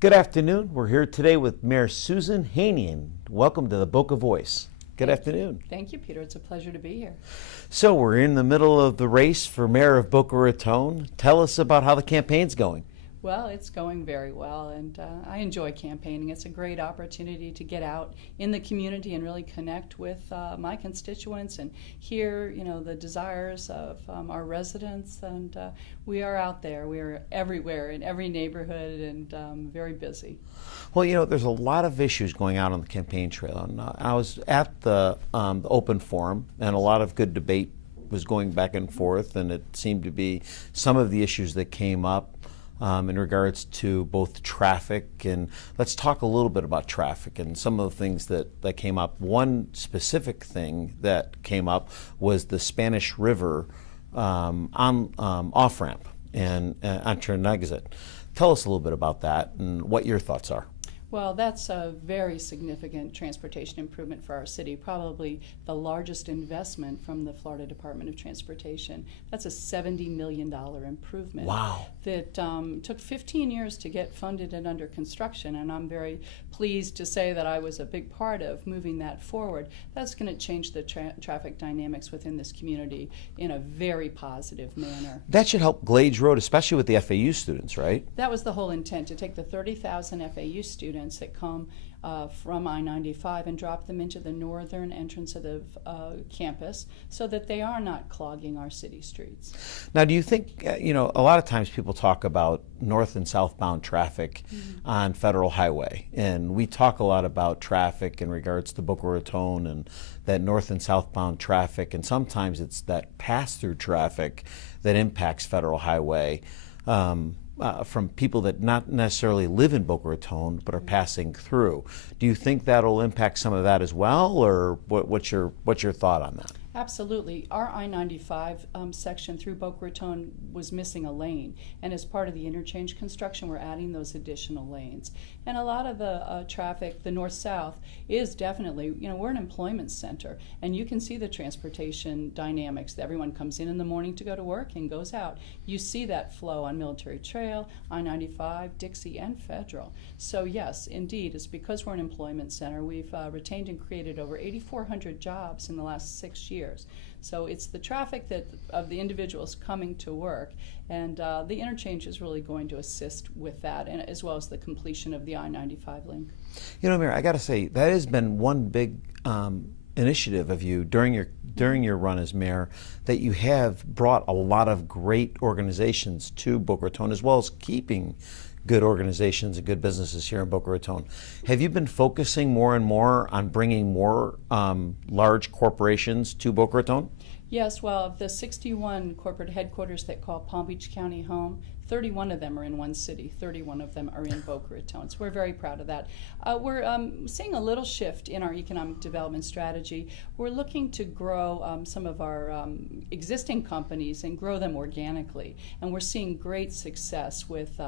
Good afternoon. We're here today with Mayor Susan Haynie, and welcome to the Boca Voice. Good afternoon. Thank you, Peter. It's a pleasure to be here. So we're in the middle of the race for mayor of Boca Raton. Tell us about how the campaign's going. Well, it's going very well, and I enjoy campaigning. It's a great opportunity to get out in the community and really connect with my constituents and hear, the desires of our residents. And we are out there. We are everywhere in every neighborhood, and very busy. Well, there's a lot of issues going on the campaign trail, and I was at the open forum, and a lot of good debate was going back and forth, and it seemed to be some of the issues that came up in regards to both traffic, and let's talk a little bit about traffic and some of the things that came up. One specific thing that came up was the Spanish River off-ramp and enter and exit. Tell us a little bit about that and what your thoughts are. Well, that's a very significant transportation improvement for our city, probably the largest investment from the Florida Department of Transportation. That's a $70 million improvement. Wow. That took 15 years to get funded and under construction, and I'm very pleased to say that I was a big part of moving that forward. That's going to change the traffic dynamics within this community in a very positive manner. That should help Glades Road, especially with the FAU students, right? That was the whole intent, to take the 30,000 FAU students that come from I-95 and drop them into the northern entrance of the campus so that they are not clogging our city streets. Now, do you think, a lot of times people talk about north and southbound traffic on Federal Highway, and we talk a lot about traffic in regards to Boca Raton and that north and southbound traffic, and sometimes it's that pass-through traffic that impacts Federal Highway. From people that not necessarily live in Boca Raton but are passing through. Do you think that'll impact some of that as well, or what's your thought on that? Absolutely. Our I-95 section through Boca Raton was missing a lane, and as part of the interchange construction, we're adding those additional lanes. And a lot of the traffic, the north-south, is definitely, we're an employment center, and you can see the transportation dynamics. Everyone comes in the morning to go to work and goes out. You see that flow on Military Trail, I-95, Dixie, and Federal. So yes, indeed, it's because we're an employment center. We've retained and created over 8,400 jobs in the last 6 years. So it's the traffic of the individuals coming to work, and the interchange is really going to assist with that, and as well as the completion of the I-95 link. Mayor, I got to say that has been one big initiative of you during your run as mayor, that you have brought a lot of great organizations to Boca Raton, as well as keeping good organizations and good businesses here in Boca Raton. Have you been focusing more and more on bringing more large corporations to Boca Raton? Yes, well, of the 61 corporate headquarters that call Palm Beach County home, 31 of them are in one city, 31 of them are in Boca Raton. So we're very proud of that. We're seeing a little shift in our economic development strategy. We're looking to grow some of our existing companies and grow them organically. And we're seeing great success with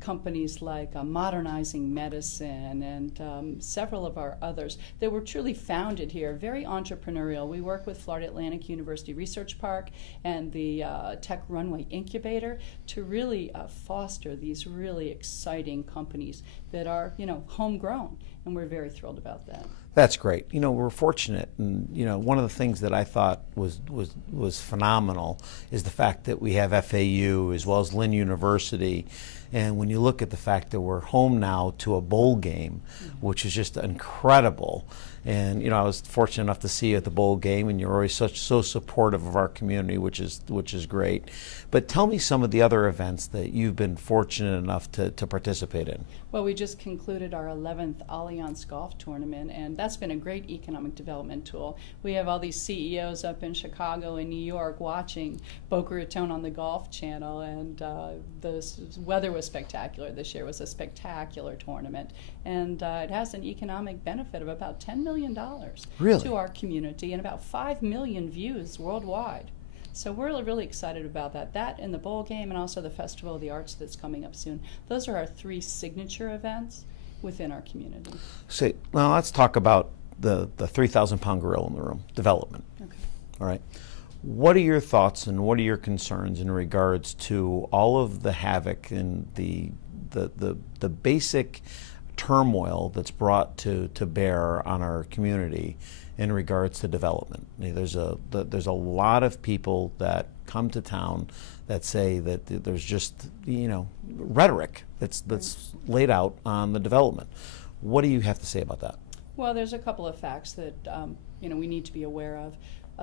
companies like Modernizing Medicine and several of our others that were truly founded here, very entrepreneurial. We work with Florida Atlantic University Research Park and the Tech Runway Incubator to really foster these really exciting companies that are, homegrown, and we're very thrilled about that. That's great. We're fortunate, and one of the things that I thought was phenomenal is the fact that we have FAU as well as Lynn University, and when you look at the fact that we're home now to a bowl game, which is just incredible. And I was fortunate enough to see you at the bowl game, and you're always so supportive of our community, which is great. But tell me some of the other events that you've been fortunate enough to participate in. Well, we just concluded our 11th Allianz Golf Tournament, and that's been a great economic development tool. We have all these CEOs up in Chicago and New York watching Boca Raton on the Golf Channel, and the weather was spectacular this year. It was a spectacular tournament, and it has an economic benefit of about $10 million really? To our community, and about 5 million views worldwide. So we're really excited about that. That and the bowl game, and also the Festival of the Arts that's coming up soon. Those are our 3 signature events within our community. So, well, let's talk about the 3,000-pound gorilla in the room, development. Okay. All right. What are your thoughts and what are your concerns in regards to all of the havoc and the the basic turmoil that's brought to bear on our community in regards to development. There's a lot of people that come to town that say that there's just rhetoric that's laid out on the development. What do you have to say about that? Well, there's a couple of facts that we need to be aware of.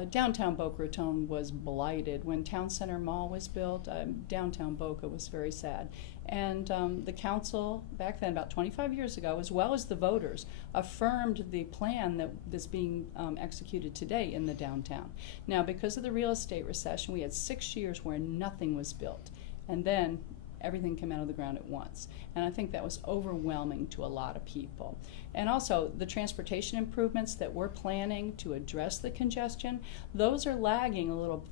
Downtown Boca Raton was blighted. When Town Center Mall was built, downtown Boca was very sad. And the council back then, about 25 years ago, as well as the voters, affirmed the plan that is being executed today in the downtown. Now, because of the real estate recession, we had 6 years where nothing was built. And then everything came out of the ground at once. And I think that was overwhelming to a lot of people. And also, the transportation improvements that we're planning to address the congestion, those are lagging a little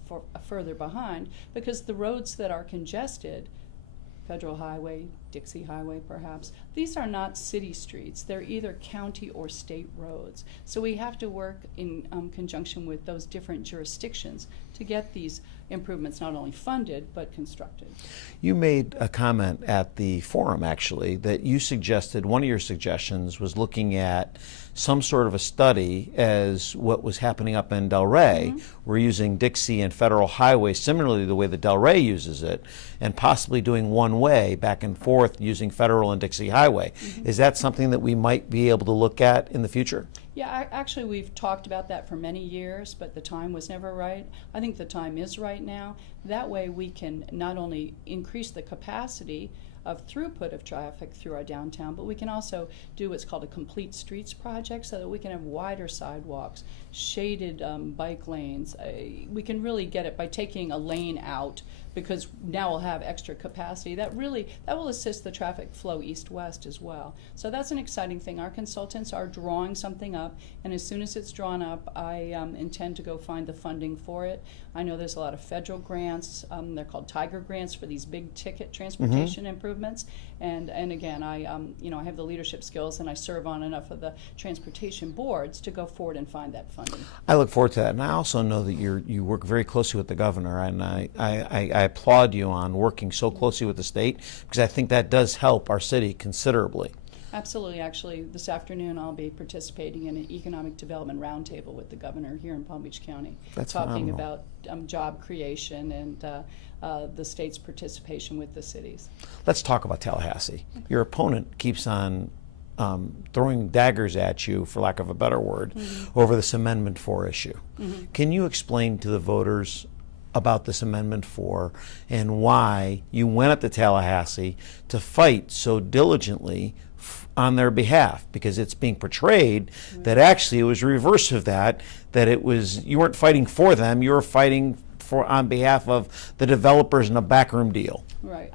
further behind, because the roads that are congested, Federal Highway, Dixie Highway perhaps, these are not city streets. They're either county or state roads. So we have to work in conjunction with those different jurisdictions to get these improvements not only funded but constructed. You made a comment at the forum, actually, that you suggested, one of your suggestions was looking at some sort of a study as what was happening up in Delray. Mm-hmm. We're using Dixie and Federal Highway similarly the way that Delray uses it, and possibly doing one way back and forth using Federal and Dixie Highway. Mm-hmm. Is that something that we might be able to look at in the future? Yeah, actually we've talked about that for many years, but the time was never right. I think the time is right now. That way we can not only increase the capacity of throughput of traffic through our downtown, but we can also do what's called a complete streets project so that we can have wider sidewalks, shaded bike lanes. We can really get it by taking a lane out, because now we'll have extra capacity. That will assist the traffic flow east-west as well. So that's an exciting thing. Our consultants are drawing something up, and as soon as it's drawn up, I intend to go find the funding for it. I know there's a lot of federal grants. They're called Tiger grants for these big ticket transportation improvements. And again, I have the leadership skills, and I serve on enough of the transportation boards to go forward and find that funding. I look forward to that, and I also know that you work very closely with the governor, and I applaud you on working so closely with the state, because I think that does help our city considerably. Absolutely. Actually, this afternoon I'll be participating in an economic development roundtable with the governor here in Palm Beach County. That's talking phenomenal. About job creation and the state's participation with the cities. Let's talk about Tallahassee. Okay. Your opponent keeps on throwing daggers at you, for lack of a better word, over this Amendment 4 issue. Can you explain to the voters about this Amendment 4 and why you went up to Tallahassee to fight so diligently on their behalf? Because it's being portrayed that actually it was reverse of that it was, you weren't fighting for them, you were fighting on behalf of the developers in a backroom deal. Right.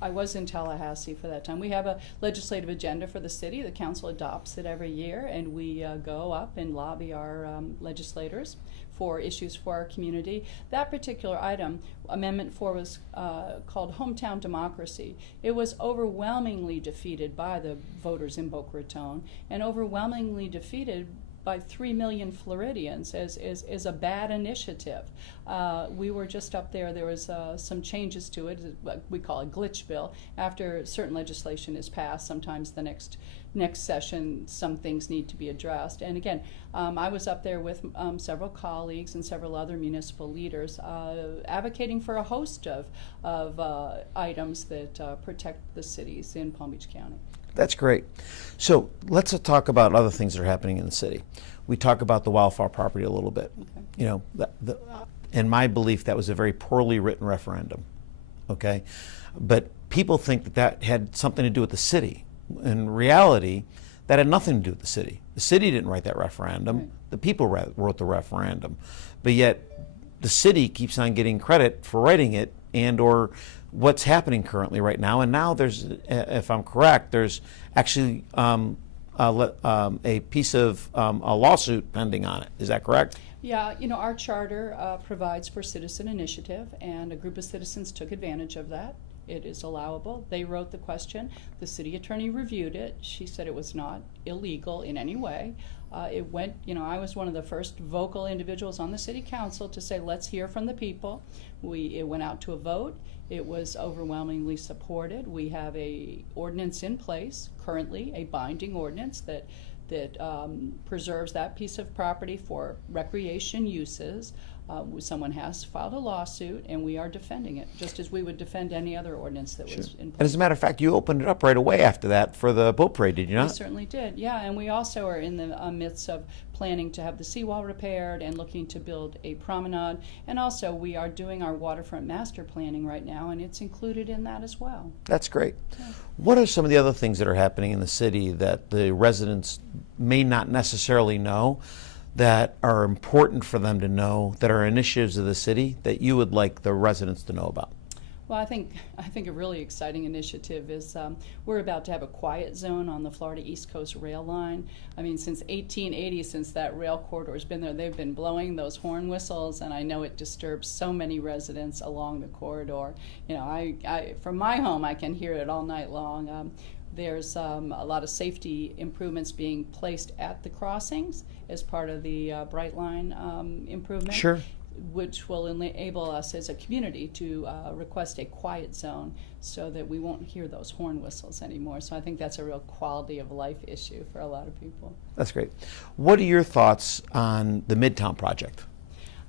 I was in Tallahassee for that time. We have a legislative agenda for the city. The council adopts it every year, and we go up and lobby our legislators for issues for our community. That particular item, Amendment 4, was called Hometown Democracy. It was overwhelmingly defeated by the voters in Boca Raton, and overwhelmingly defeated by 3 million Floridians as a bad initiative. We were just up there. There was some changes to it. We call it glitch bill. After certain legislation is passed, sometimes the next session, some things need to be addressed. And again, I was up there with several colleagues and several other municipal leaders advocating for a host of items that protect the cities in Palm Beach County. That's great. So let's talk about other things that are happening in the city. We talk about the wildfire property a little bit. Okay. In my belief, that was a very poorly written referendum. Okay, but people think that had something to do with the city. In reality, that had nothing to do with the city. The city didn't write that referendum. Right. The people wrote the referendum. But yet, the city keeps on getting credit for writing it and/or what's happening currently right now. And now there's, if I'm correct, there's actually a piece of a lawsuit pending on it. Is that correct? Yeah, our charter provides for citizen initiative, and a group of citizens took advantage of that. It is allowable. They wrote the question. The city attorney reviewed it. She said it was not illegal in any way. It went, I was one of the first vocal individuals on the city council to say, let's hear from the people. It went out to a vote. It was overwhelmingly supported. We have a ordinance in place currently, a binding ordinance that preserves that piece of property for recreation uses. Someone has filed a lawsuit, and we are defending it, just as we would defend any other ordinance that was in place. And as a matter of fact, you opened it up right away after that for the boat parade, did you not? We certainly did, yeah. And we also are in the midst of planning to have the seawall repaired and looking to build a promenade. And also, we are doing our waterfront master planning right now, and it's included in that as well. That's great. Yeah. What are some of the other things that are happening in the city that the residents may not necessarily know, that are important for them to know, that are initiatives of the city that you would like the residents to know about? Well, I think a really exciting initiative is we're about to have a quiet zone on the Florida East Coast rail line. I mean, since 1880, since that rail corridor has been there, they've been blowing those horn whistles, and I know it disturbs so many residents along the corridor. From my home, I can hear it all night long. There's a lot of safety improvements being placed at the crossings as part of the Bright Line improvement. Sure. Which will enable us as a community to request a quiet zone so that we won't hear those horn whistles anymore. So I think that's a real quality of life issue for a lot of people. That's great. What are your thoughts on the Midtown project?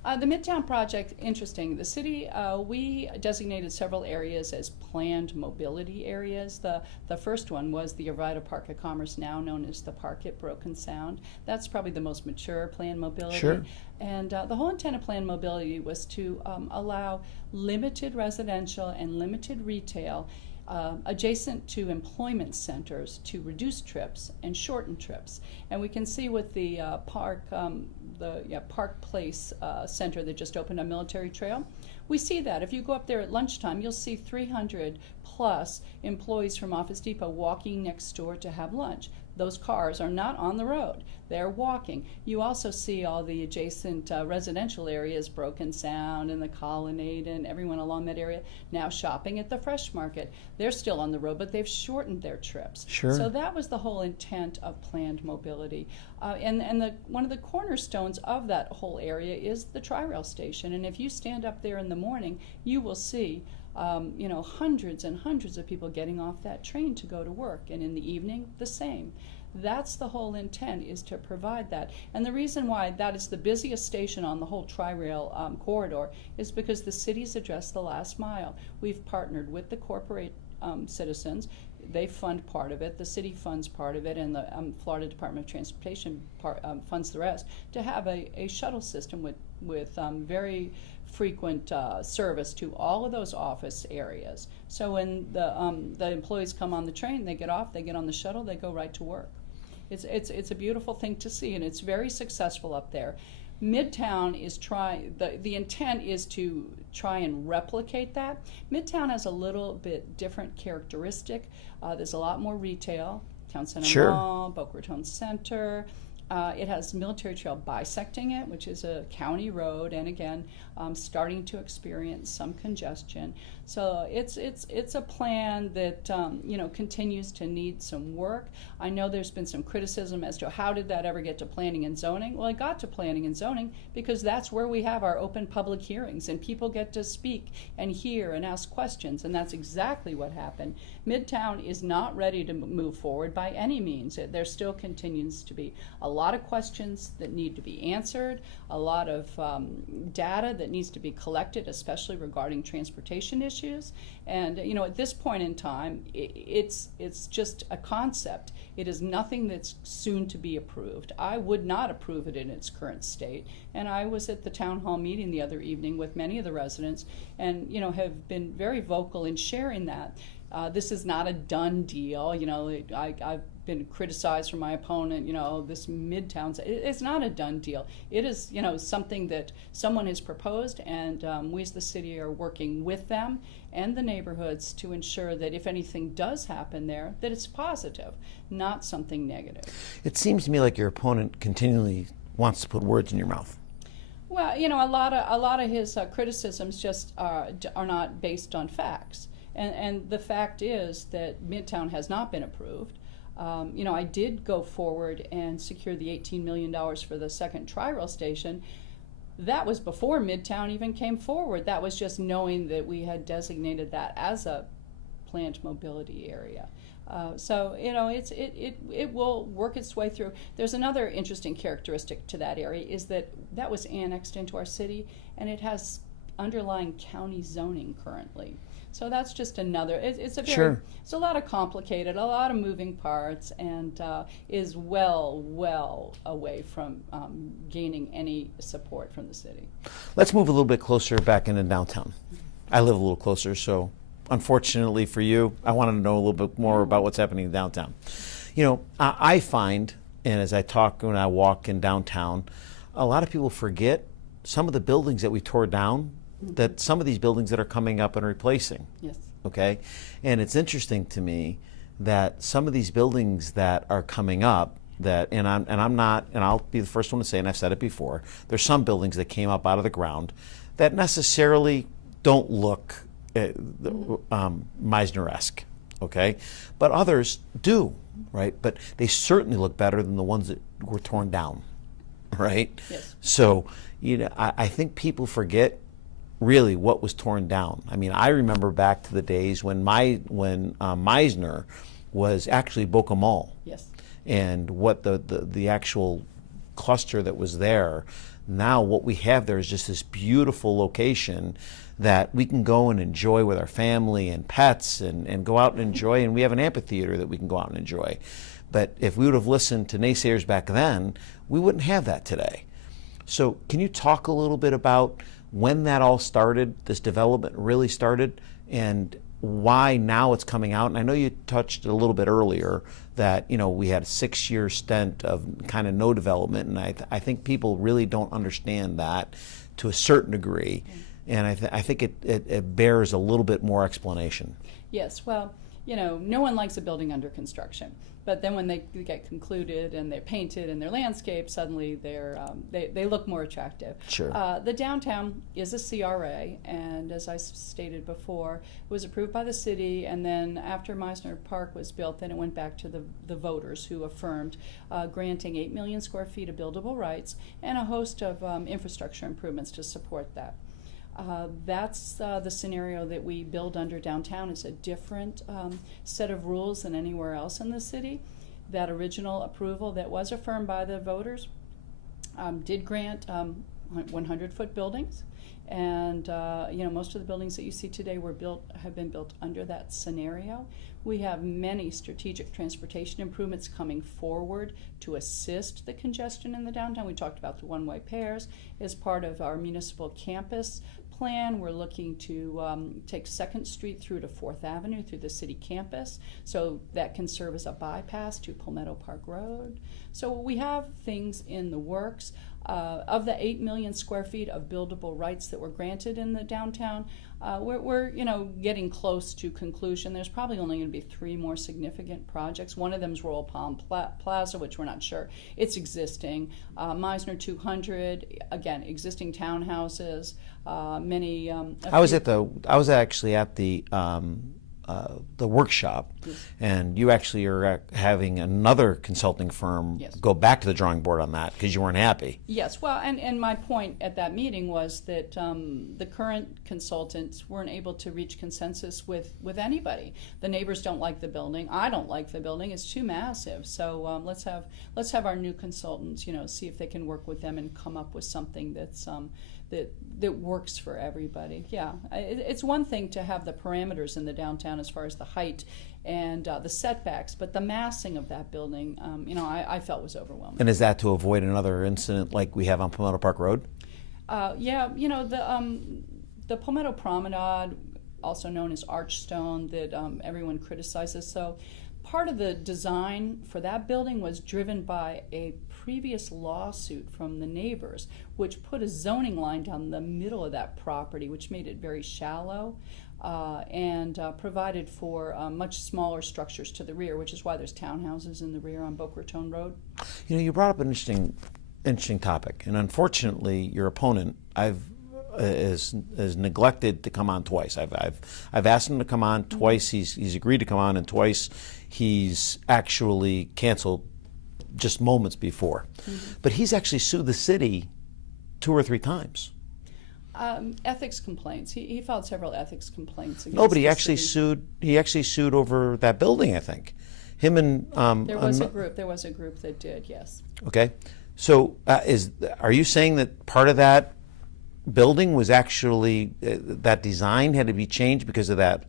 The Midtown project, interesting. The city, we designated several areas as planned mobility areas. The first one was the Arvida Park of Commerce, now known as the Park at Broken Sound. That's probably the most mature planned mobility. Sure. And the whole intent of planned mobility was to allow limited residential and limited retail adjacent to employment centers to reduce trips and shorten trips. And we can see with the Park Place Center that just opened on Military Trail, we see that. If you go up there at lunchtime, you'll see 300 plus employees from Office Depot walking next door to have lunch. Those cars are not on the road. They're walking. You also see all the adjacent residential areas, Broken Sound and the Colonnade and everyone along that area now shopping at the Fresh Market. They're still on the road, but they've shortened their trips. Sure. So that was the whole intent of planned mobility. And one of the cornerstones of that whole area is the Tri-Rail station. And if you stand up there in the morning, you will see hundreds and hundreds of people getting off that train to go to work, and in the evening, the same. That's the whole intent, is to provide that. And the reason why that is the busiest station on the whole Tri-Rail corridor is because the city's addressed the last mile. We've partnered with the corporate citizens. They fund part of it, the city funds part of it, and the Florida Department of Transportation funds the rest, to have a shuttle system with very frequent service to all of those office areas. So when the employees come on the train, they get off, they get on the shuttle, they go right to work. It's a beautiful thing to see, and it's very successful up there. Midtown is the intent is to try and replicate that. Midtown has a little bit different characteristic. There's a lot more retail, Town Center Sure. Mall, Boca Raton Center. It has Military Trail bisecting it, which is a county road, and again, starting to experience some congestion. So it's a plan that continues to need some work. I know there's been some criticism as to how did that ever get to planning and zoning. Well, it got to planning and zoning because that's where we have our open public hearings, and people get to speak and hear and ask questions, and that's exactly what happened. Midtown is not ready to move forward by any means. There still continues to be a lot of questions that need to be answered, a lot of data that needs to be collected, especially regarding transportation issues. And at this point in time, it's just a concept. It is nothing that's soon to be approved. I would not approve it in its current state. And I was at the town hall meeting the other evening with many of the residents, and have been very vocal in sharing that. This is not a done deal. I've been criticized from my opponent, this Midtown, it's not a done deal. It is, something that someone has proposed, and we as the city are working with them and the neighborhoods to ensure that if anything does happen there, that it's positive, not something negative. It seems to me like your opponent continually wants to put words in your mouth. Well, a lot of his criticisms just are not based on facts. And the fact is that Midtown has not been approved. I did go forward and secure the $18 million for the second tri-rail station. That was before Midtown even came forward. That was just knowing that we had designated that as a planned mobility area. It will work its way through. There's another interesting characteristic to that area is that was annexed into our city, and it has underlying county zoning currently. So that's just another. It's a it's a lot of complicated, a lot of moving parts, and is well away from gaining any support from the city. Let's move a little bit closer back into downtown. I live a little closer, so unfortunately for you, I want to know a little bit more about what's happening in downtown. I find, and as I talk when I walk in downtown, a lot of people forget some of the buildings that we tore down, that some of these buildings that are coming up and replacing. Yes. Okay? And it's interesting to me that some of these buildings that are coming up, and I'll be the first one to say, and I've said it before, there's some buildings that came up out of the ground that necessarily don't look Meisner-esque, okay? But others do, right? But they certainly look better than the ones that were torn down, right? Yes. So, I think people forget really what was torn down. I mean, I remember back to the days when Meisner was actually Boca Mall. Yes. And what the actual cluster that was there. Now what we have there is just this beautiful location that we can go and enjoy with our family and pets and go out and enjoy, and we have an amphitheater that we can go out and enjoy. But if we would have listened to naysayers back then, we wouldn't have that today. So can you talk a little bit about when that all started, this development really started, and why now it's coming out? And I know you touched a little bit earlier that we had a 6-year stint of kind of no development, and I think people really don't understand that to a certain degree, and I think it bears a little bit more explanation. Yes, well, no one likes a building under construction, but then when they get concluded and they're painted and they're landscaped, suddenly they look more attractive. Sure. The downtown is a CRA, and as I stated before, it was approved by the city, and then after Meisner Park was built, then it went back to the voters who affirmed granting 8 million square feet of buildable rights and a host of infrastructure improvements to support that. That's the scenario that we build under downtown. It's a different set of rules than anywhere else in the city. That original approval that was affirmed by the voters did grant 100-foot buildings, and most of the buildings that you see today have been built under that scenario. We have many strategic transportation improvements coming forward to assist the congestion in the downtown. We talked about the one-way pairs as part of our municipal campus plan. We're looking to take 2nd Street through to 4th Avenue through the city campus, so that can serve as a bypass to Palmetto Park Road. So we have things in the works. Of the 8 million square feet of buildable rights that were granted in the downtown, we're getting close to conclusion. There's probably only going to be 3 more significant projects. One of them is Royal Palm Plaza, which we're not sure. It's existing. Meisner 200, again, existing townhouses. Many. I was actually at the workshop, yes. And you actually are having another consulting firm Yes. go back to the drawing board on that because you weren't happy. Yes, well, and my point at that meeting was that the current consultants weren't able to reach consensus with anybody. The neighbors don't like the building. I don't like the building. It's too massive. So let's have our new consultants, see if they can work with them and come up with something that's that works for everybody. Yeah, it's one thing to have the parameters in the downtown as far as the height and the setbacks, but the massing of that building, I felt was overwhelming. And is that to avoid another incident like we have on Palmetto Park Road? Yeah, the Palmetto Promenade, also known as Archstone, that everyone criticizes. So part of the design for that building was driven by a previous lawsuit from the neighbors, which put a zoning line down the middle of that property, which made it very shallow and provided for much smaller structures to the rear, which is why there's townhouses in the rear on Boca Raton Road. You brought up an interesting topic, and unfortunately, your opponent, I've is neglected to come on twice. I've asked him to come on twice. He's agreed to come on, and twice he's actually canceled just moments before. But he's actually sued the city 2 or 3 times. Ethics complaints. He filed several ethics complaints against No, but he the actually city. sued. He actually sued over that building, I think. Him and There was a group that did, yes. Okay, so are you saying that part of that building was actually that design had to be changed because of that?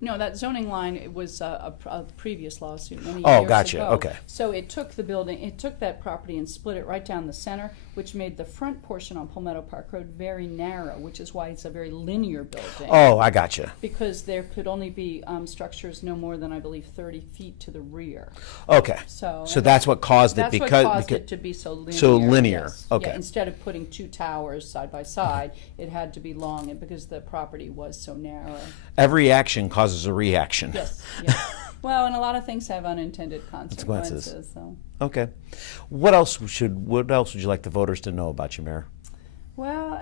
No, that zoning line, it was a previous lawsuit many Oh, years gotcha. ago. Okay. So it took the building, it took that property and split it right down the center, which made the front portion on Palmetto Park Road very narrow, which is why it's a very linear building. Oh, I gotcha. Because there could only be structures no more than, I believe, 30 feet to the rear. Okay. So that's what caused it That's what caused it to be so linear. So linear. Yes. Okay. Yeah, instead of putting 2 towers side by side, it had to be long, and because the property was so narrow. Every action causes a reaction. Yes. Well, and a lot of things have unintended consequences. So. Okay. What else would you like the voters to know about you, Mayor? Well,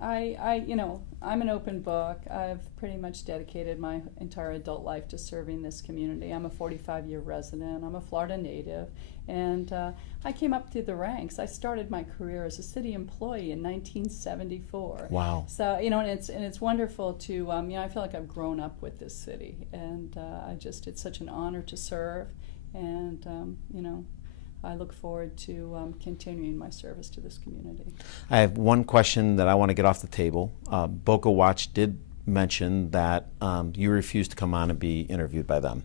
I'm an open book. I've pretty much dedicated my entire adult life to serving this community. I'm a 45-year resident. I'm a Florida native, and I came up through the ranks. I started my career as a city employee in 1974. Wow. So and it's wonderful to I feel like I've grown up with this city, and it's such an honor to serve, and I look forward to continuing my service to this community. I have one question that I want to get off the table. Boca Watch did mention that you refused to come on and be interviewed by them.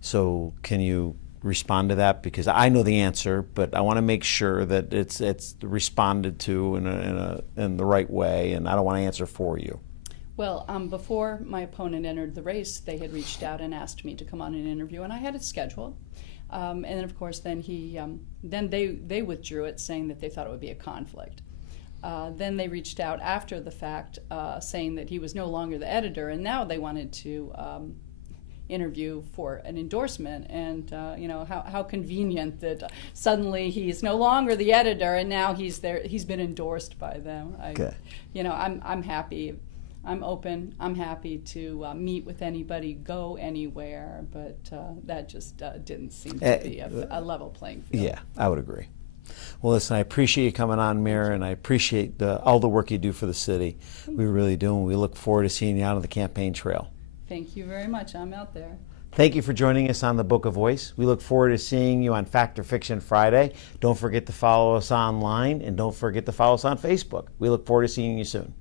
So can you respond to that? Because I know the answer, but I want to make sure that it's responded to in the right way, and I don't want to answer for you. Well, before my opponent entered the race, they had reached out and asked me to come on an interview, and I had it scheduled. And then, of course, then they withdrew it, saying that they thought it would be a conflict. Then they reached out after the fact, saying that he was no longer the editor, and now they wanted to interview for an endorsement. And how convenient that suddenly he's no longer the editor, and now he's been endorsed by them. Okay. I'm happy. I'm open. I'm happy to meet with anybody, go anywhere, but that just didn't seem to be a level playing field. Yeah, I would agree. Well, listen, I appreciate you coming on, Mayor, and I appreciate all the work you do for the city. We really do, and we look forward to seeing you out on the campaign trail. Thank you very much. I'm out there. Thank you for joining us on the Boca Voice. We look forward to seeing you on Fact or Fiction Friday. Don't forget to follow us online, and don't forget to follow us on Facebook. We look forward to seeing you soon.